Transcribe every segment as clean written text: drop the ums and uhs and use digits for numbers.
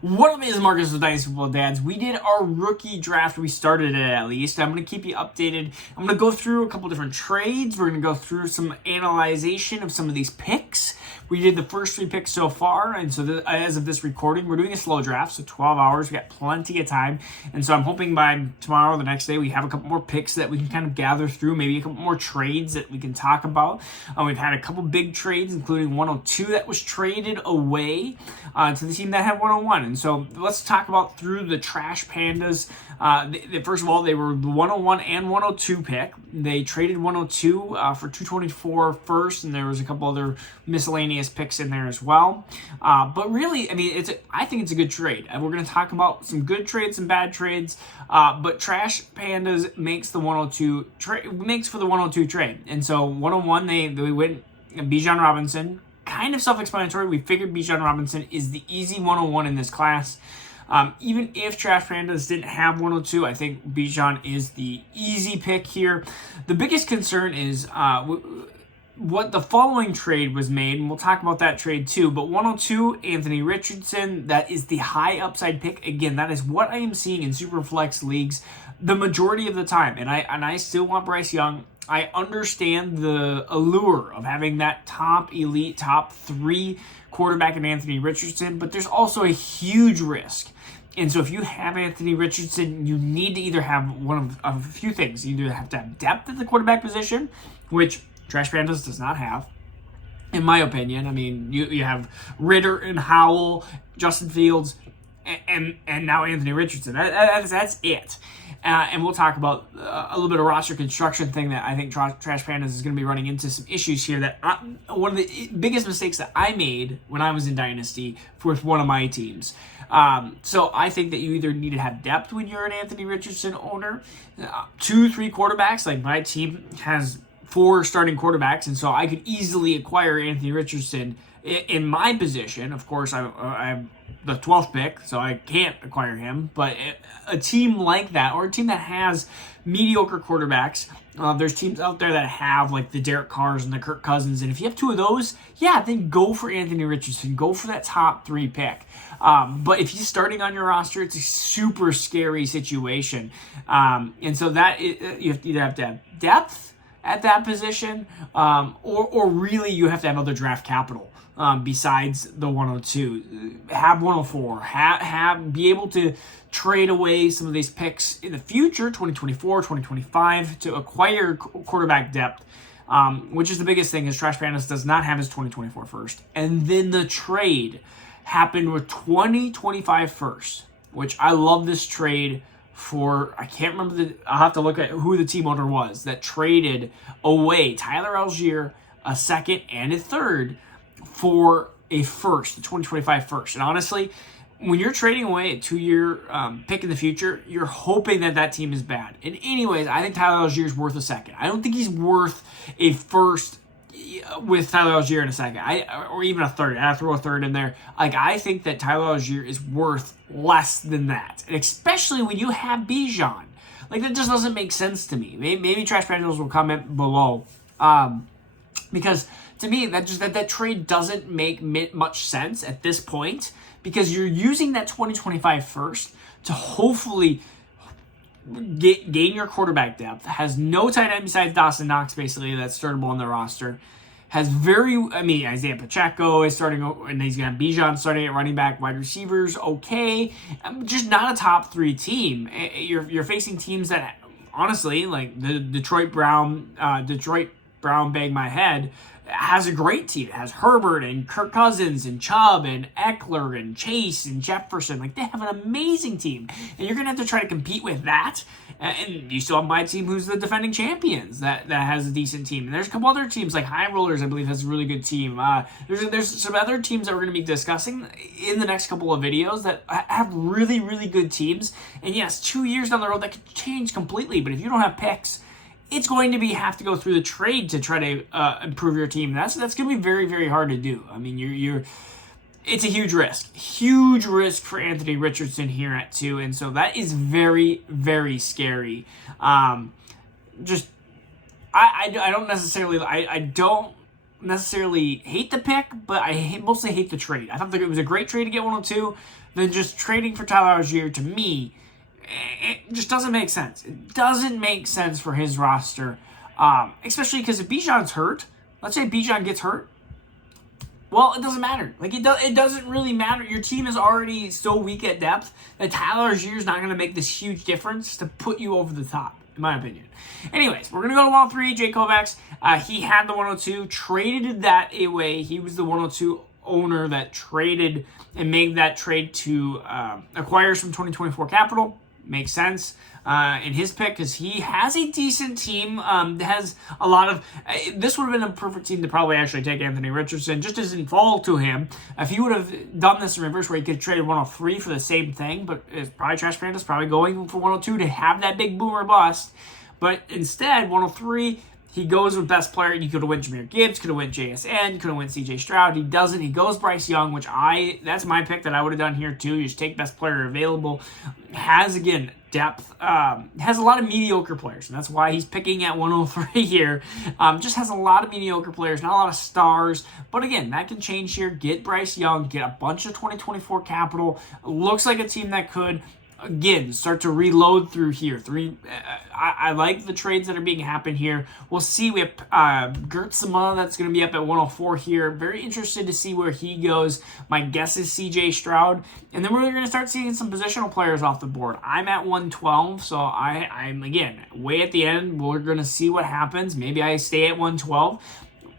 What up, is Marcus with Dynasty Football Dads. We did our rookie draft. We started it at least. I'm going to keep you updated. I'm going to go through a couple different trades. We're going to go through some analyzation of some of these picks. We did the first 3 picks so far, and so as of this recording, we're doing a slow draft, so 12 hours. We got plenty of time, and so I'm hoping by tomorrow or the next day we have a couple more picks that we can kind of gather through, maybe a couple more trades that we can talk about. We've had a couple big trades, including 102 that was traded away to the team that had 101. And so let's talk about through the Trash Pandas. First of all, they were the 101 and 102 pick. They traded 102 for 224 first, and there was a couple other miscellaneous picks in there as well. But really, I mean, I think it's a good trade. And we're going to talk about some good trades, some bad trades. But Trash Pandas makes the 102 makes for the 102 trade. And so 101, they went Bijan Robinson. Kind of self-explanatory. We figured Bijan Robinson is the easy 101 in this class. Even if Trash Pandas didn't have 102, I think Bijan is the easy pick here. The biggest concern is what the following trade was made, and we'll talk about that trade too. But 102, Anthony Richardson, that is the high upside pick. Again, that is what I am seeing in Superflex leagues the majority of the time. And I still want Bryce Young. I understand the allure of having that top elite, top 3 quarterback in Anthony Richardson, but there's also a huge risk. And so if you have Anthony Richardson, you need to either have one of a few things. You either have to have depth at the quarterback position, which Trash Pandas does not have, in my opinion. I mean, you have Ritter and Howell, Justin Fields, and now Anthony Richardson. That's it. And we'll talk about a little bit of roster construction thing that I think Trash Pandas is going to be running into some issues here. That one of the biggest mistakes that I made when I was in Dynasty with one of my teams. So I think that you either need to have depth when you're an Anthony Richardson owner, 2-3 quarterbacks. Like my team has 4 starting quarterbacks, and so I could easily acquire Anthony Richardson in my position. Of course, I'm the 12th pick, so I can't acquire him. But a team like that, or a team that has mediocre quarterbacks, there's teams out there that have like the Derek Carrs and the Kirk Cousins, and if you have 2 of those, yeah, then go for Anthony Richardson. Go for that top 3 pick. But if he's starting on your roster, it's a super scary situation. And so that you have to either have to have depth at that position, or really you have to have other draft capital. Besides the 102, have 104, be able to trade away some of these picks in the future, 2024, 2025, to acquire quarterback depth, which is the biggest thing, is Trash Pandas does not have his 2024 first. And then the trade happened with 2025 first, which I love this trade for, I can't remember, I'll have to look at who the team owner was that traded away Tyler Algier, a second and a third, for a first, the 2025 first. And honestly, when you're trading away a 2-year pick in the future, you're hoping that team is bad. And anyways, I think Tyler Algier is worth a second. I don't think he's worth a first with Tyler Algier in a second, or even a third. I throw a third in there. Like, I think that Tyler Algier is worth less than that, and especially when you have Bijan. Like, that just doesn't make sense to me. Maybe Trash Pandas will comment below, because to me, that trade doesn't make much sense at this point, because you're using that 2025 first to hopefully gain your quarterback depth. Has no tight end besides Dawson Knox, basically, that's startable on the roster. Has Isaiah Pacheco is starting, and he's going to have Bijan starting at running back, wide receivers, okay. Just not a top 3 team. You're facing teams that, honestly, like the Detroit Brown bang my head, has a great team. It has Herbert and Kirk Cousins and Chubb and Eckler and Chase and Jefferson. Like, they have an amazing team. And you're going to have to try to compete with that. And you still have my team, who's the defending champions, that has a decent team. And there's a couple other teams, like High Rollers, I believe, has a really good team. There's some other teams that we're going to be discussing in the next couple of videos that have really, really good teams. And yes, 2 years down the road, that could change completely. But if you don't have picks, it's going to have to go through the trade to try to improve your team. That's going to be very, very hard to do. I mean, it's a huge risk for Anthony Richardson here at 2, and so that is very, very scary. I don't necessarily hate the pick, but I mostly hate the trade. I thought that it was a great trade to get 102. than just trading for Tyler Algier. To me, it just doesn't make sense. It doesn't make sense for his roster, especially because if Bijan's hurt, let's say Bijan gets hurt, well, it doesn't matter. Like, it doesn't really matter. Your team is already so weak at depth that Tyler Algier is not going to make this huge difference to put you over the top, in my opinion. Anyways, we're going to go to 103, Jay Kovacs. He had the 102, traded that away. He was the 102 owner that traded and made that trade to acquire some 2024 capital. Makes sense in his pick because he has a decent team. Has a lot of. This would have been a perfect team to probably actually take Anthony Richardson. Just doesn't fall to him. If he would have done this in reverse, where he could trade 103 for the same thing, but it's probably Trash Panda's probably going for 102 to have that big boomer bust. But instead, 103. He goes with best player. You could have went Jahmyr Gibbs, could have went JSN, could have went CJ Stroud. He doesn't. He goes Bryce Young, which that's my pick that I would have done here too. You just take best player available. Has, again, depth. Has a lot of mediocre players, and that's why he's picking at 103 here. Just has a lot of mediocre players, not a lot of stars. But again, that can change here. Get Bryce Young, get a bunch of 2024 capital. Looks like a team that could, again, start to reload through here. I like the trades that are being happened here. We'll see. We have Gertzema that's going to be up at 104 here. Very interested to see where he goes. My guess is CJ Stroud. And then we're going to start seeing some positional players off the board. I'm at 112, so I'm, again, way at the end. We're going to see what happens. Maybe I stay at 112.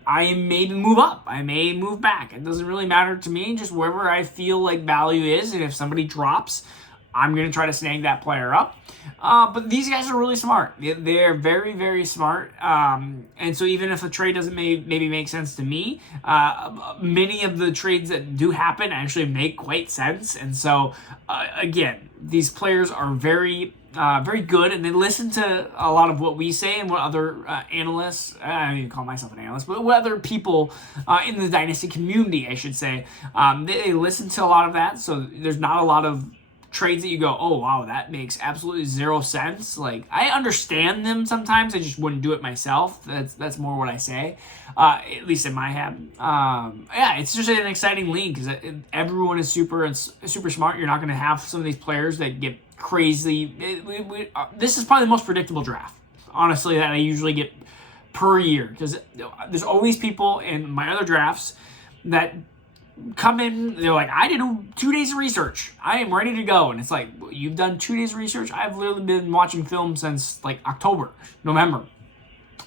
I may move up. I may move back. It doesn't really matter to me. Just wherever I feel like value is. And if somebody drops, I'm going to try to snag that player up. But these guys are really smart. They're very, very smart. And so even if a trade doesn't maybe make sense to me, many of the trades that do happen actually make quite sense. And so, again, these players are very, very good, and they listen to a lot of what we say and what other analysts, I don't even call myself an analyst, but what other people in the Dynasty community, I should say, they listen to a lot of that. So there's not a lot of trades that you go, oh wow, that makes absolutely zero sense. Like, I understand them sometimes, I just wouldn't do it myself. That's more what I say, at least in my head. Yeah, it's just an exciting league because everyone is super smart. You're not going to have some of these players that get crazy. This is probably the most predictable draft, honestly, that I usually get per year, because there's always people in my other drafts that come in, they're like, I did 2 days of research, I am ready to go. And it's like, you've done 2 days of research? I've literally been watching film since like October, November.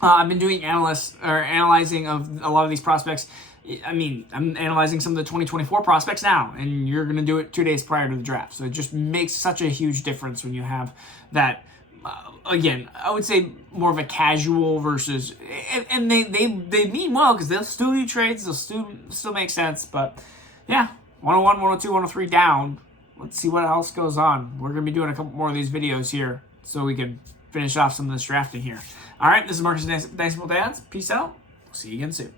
I've been doing analyzing of a lot of these prospects. I mean, I'm analyzing some of the 2024 prospects now, and you're going to do it 2 days prior to the draft. So it just makes such a huge difference when you have that. Again, I would say more of a casual versus, and they mean well because they'll still do trades, they'll still make sense. But yeah, 101, 102, 103 down. Let's see what else goes on. We're going to be doing a couple more of these videos here so we can finish off some of this drafting here. All right, this is Marcus Dynasty Dads. Peace out. We'll see you again soon.